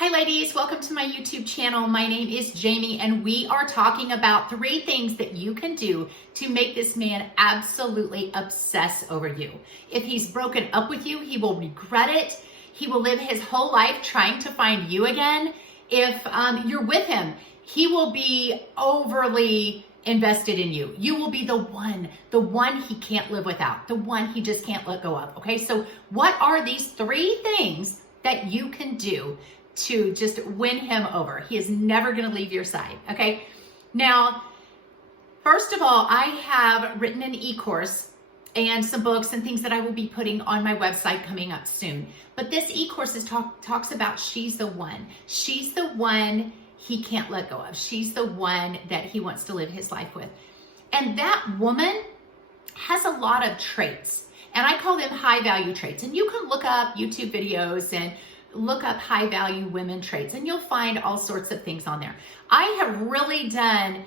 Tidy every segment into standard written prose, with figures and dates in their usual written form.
Hi ladies, welcome to my YouTube channel. My name is Jamie and we are talking about 3 things that you can do to make this man absolutely obsess over you. If he's broken up with you, he will regret it. He will live his whole life trying to find you again. If you're with him, he will be overly invested in you. You will be the one he can't live without, the one he just can't let go of. Okay, so what are these 3 things that you can do to just win him over? He is never going to leave your side. Okay. Now, first of all, I have written an e-course and some books and things that I will be putting on my website coming up soon. But this e-course talks about she's the one. She's the one he can't let go of. She's the one that he wants to live his life with. And that woman has a lot of traits, and I call them high value traits. And you can look up YouTube videos and look up high value women traits and you'll find all sorts of things on there. I have really done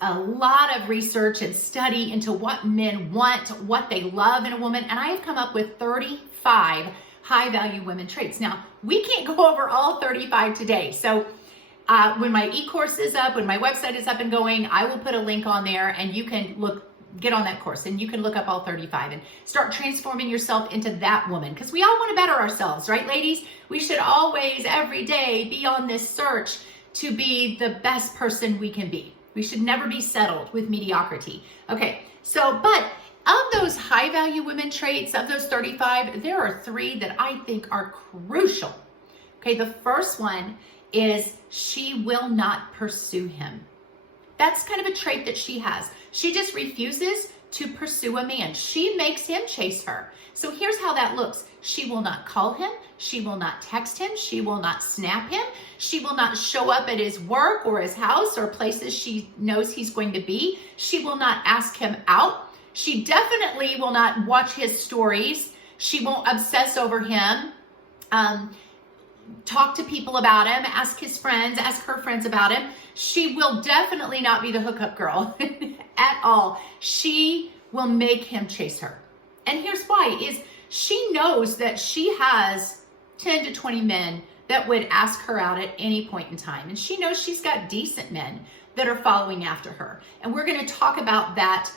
a lot of research and study into what men want, what they love in a woman, and I have come up with 35 high value women traits. Now, we can't go over all 35 today. So when my e-course is up, when my website is up and going, I will put a link on there and you can get on that course and you can look up all 35 and start transforming yourself into that woman, because we all want to better ourselves, right, ladies? We should always, every day, be on this search to be the best person we can be. We should never be settled with mediocrity. Okay, so, but of those high value women traits, of those 35, there are 3 that I think are crucial. Okay, the first one is she will not pursue him. That's kind of a trait that she has. She just refuses to pursue a man. She makes him chase her. So here's how that looks. She will not call him. She will not text him. She will not snap him. She will not show up at his work or his house or places she knows he's going to be. She will not ask him out. She definitely will not watch his stories. She won't obsess over him. Talk to people about him, ask his friends, ask her friends about him. She will definitely not be the hookup girl at all. She will make him chase her. And here's why, is she knows that she has 10 to 20 men that would ask her out at any point in time. And she knows she's got decent men that are following after her. And we're going to talk about that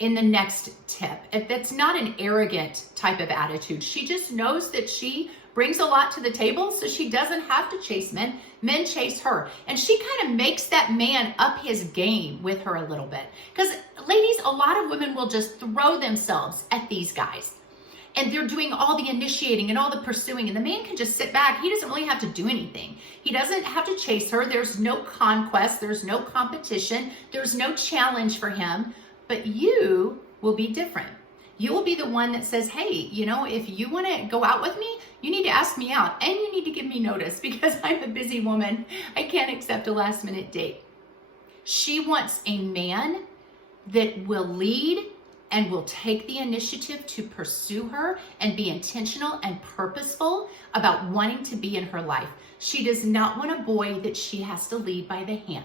in the next tip. If it's not an arrogant type of attitude, she just knows that she brings a lot to the table, so she doesn't have to chase men. Men chase her. And she kind of makes that man up his game with her a little bit. Because ladies, a lot of women will just throw themselves at these guys. And they're doing all the initiating and all the pursuing. And the man can just sit back. He doesn't really have to do anything. He doesn't have to chase her. There's no conquest. There's no competition. There's no challenge for him. But you will be different. You will be the one that says, hey, you know, if you want to go out with me, you need to ask me out and you need to give me notice, because I'm a busy woman. I can't accept a last minute date. She wants a man that will lead and will take the initiative to pursue her and be intentional and purposeful about wanting to be in her life. She does not want a boy that she has to lead by the hand.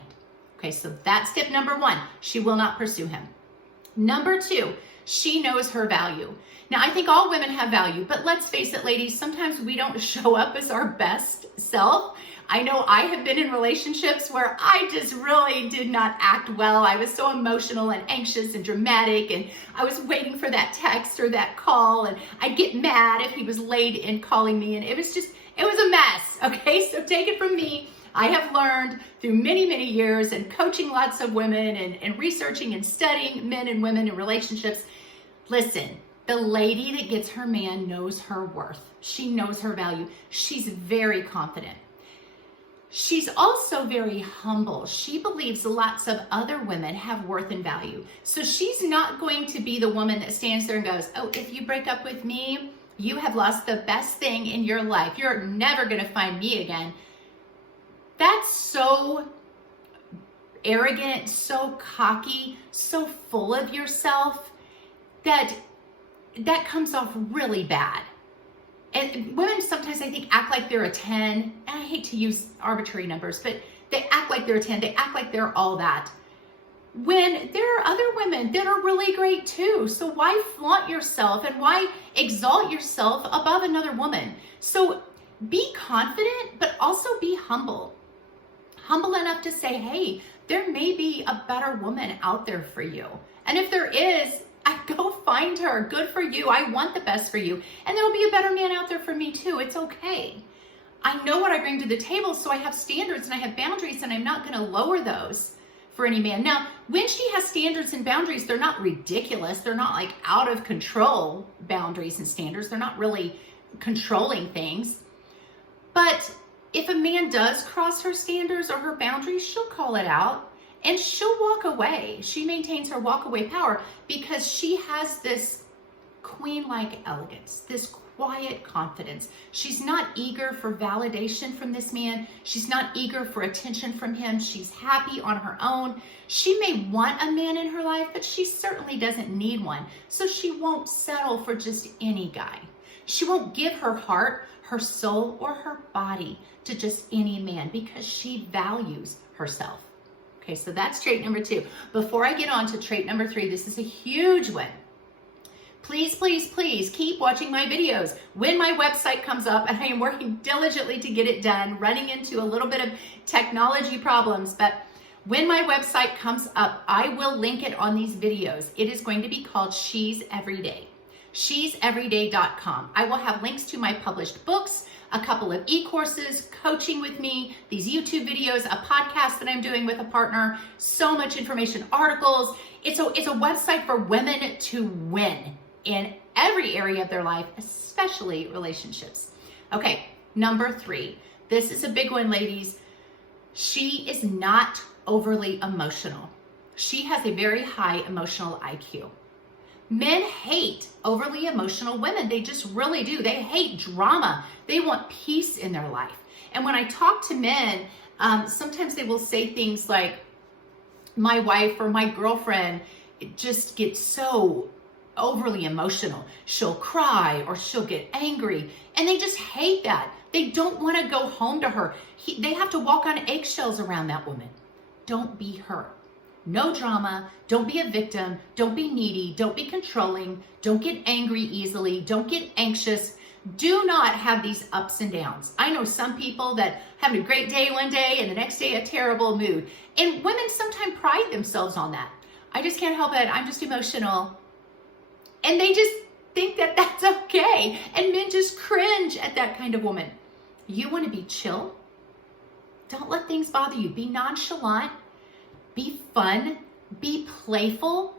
Okay, so that's tip number 1. She will not pursue him. Number 2, she knows her value. Now, I think all women have value, but let's face it, ladies, sometimes we don't show up as our best self. I know I have been in relationships where I just really did not act well. I was so emotional and anxious and dramatic, and I was waiting for that text or that call, and I'd get mad if he was late in calling me, and it was a mess, okay? So take it from me. I have learned through many, many years and coaching lots of women and researching and studying men and women in relationships. Listen, the lady that gets her man knows her worth. She knows her value. She's very confident. She's also very humble. She believes lots of other women have worth and value. So she's not going to be the woman that stands there and goes, oh, if you break up with me, you have lost the best thing in your life. You're never going to find me again. That's so arrogant, so cocky, so full of yourself that comes off really bad. And women sometimes, I think, act like they're a 10. And I hate to use arbitrary numbers, but they act like they're a 10. They act like they're all that. When there are other women that are really great too. So why flaunt yourself and why exalt yourself above another woman? So be confident, but also be humble. Humble enough to say, hey, there may be a better woman out there for you. And if there is, I go find her. Good for you. I want the best for you. And there will be a better man out there for me too. It's okay. I know what I bring to the table, so I have standards and I have boundaries, and I'm not going to lower those for any man. Now, when she has standards and boundaries, they're not ridiculous. They're not like out of control boundaries and standards. They're not really controlling things. But if a man does cross her standards or her boundaries, she'll call it out and she'll walk away. She maintains her walk away power because she has this queen-like elegance, this quiet confidence. She's not eager for validation from this man. She's not eager for attention from him. She's happy on her own. She may want a man in her life, but she certainly doesn't need one. So she won't settle for just any guy. She won't give her heart, her soul, or her body to just any man because she values herself. Okay, so that's trait number 2. Before I get on to trait number 3, this is a huge one. Please, please, please keep watching my videos. When my website comes up, and I am working diligently to get it done, running into a little bit of technology problems, but when my website comes up, I will link it on these videos. It is going to be called She's Everyday. She'sEveryday.com. I will have links to my published books, a couple of e-courses, coaching with me, these YouTube videos, a podcast that I'm doing with a partner, so much information, articles. It's a website for women to win in every area of their life, especially relationships. Okay, number 3. This is a big one, ladies. She is not overly emotional. She has a very high emotional IQ. Men hate overly emotional women. They just really do. They hate drama. They want peace in their life. And when I talk to men, sometimes they will say things like, my wife or my girlfriend just gets so overly emotional. She'll cry or she'll get angry. And they just hate that. They don't want to go home to her. They have to walk on eggshells around that woman. Don't be her. No drama. Don't be a victim. Don't be needy. Don't be controlling. Don't get angry easily. Don't get anxious. Do not have these ups and downs. I know some people that have a great day one day and the next day a terrible mood. And women sometimes pride themselves on that. I just can't help it. I'm just emotional. And they just think that that's okay. And men just cringe at that kind of woman. You want to be chill. Don't let things bother you. Be nonchalant. Be fun, be playful,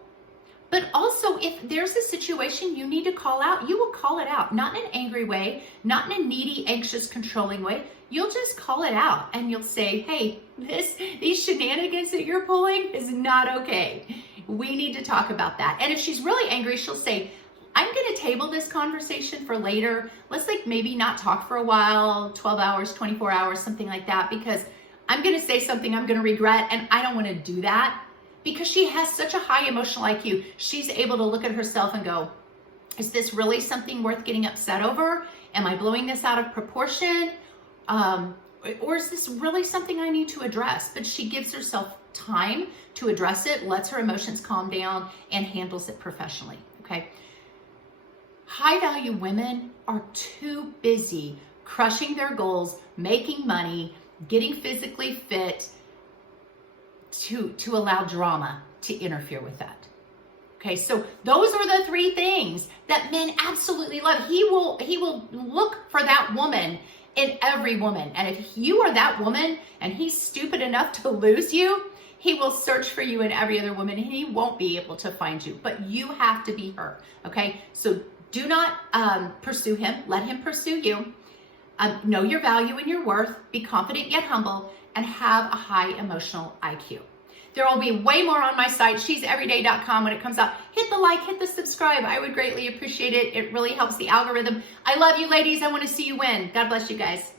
but also if there's a situation you need to call out, you will call it out, not in an angry way, not in a needy, anxious, controlling way. You'll just call it out and you'll say, hey, these shenanigans that you're pulling is not okay. We need to talk about that. And if she's really angry, she'll say, I'm going to table this conversation for later. Let's maybe not talk for a while, 12 hours, 24 hours, something like that, because I'm going to say something I'm going to regret, and I don't want to do that because she has such a high emotional IQ. She's able to look at herself and go, is this really something worth getting upset over? Am I blowing this out of proportion? Or is this really something I need to address? But she gives herself time to address it, lets her emotions calm down, and handles it professionally, okay? High value women are too busy crushing their goals, making money, getting physically fit to allow drama to interfere with that. Okay, so those are the 3 things that men absolutely love. He will look for that woman in every woman. And if you are that woman and he's stupid enough to lose you, he will search for you in every other woman and he won't be able to find you. But you have to be her. Okay, so do not pursue him. Let him pursue you. Know your value and your worth, be confident yet humble, and have a high emotional IQ. There will be way more on my site, she'severyday.com, when it comes out. Hit the like, hit the subscribe. I would greatly appreciate it. It really helps the algorithm. I love you, ladies. I want to see you win. God bless you guys.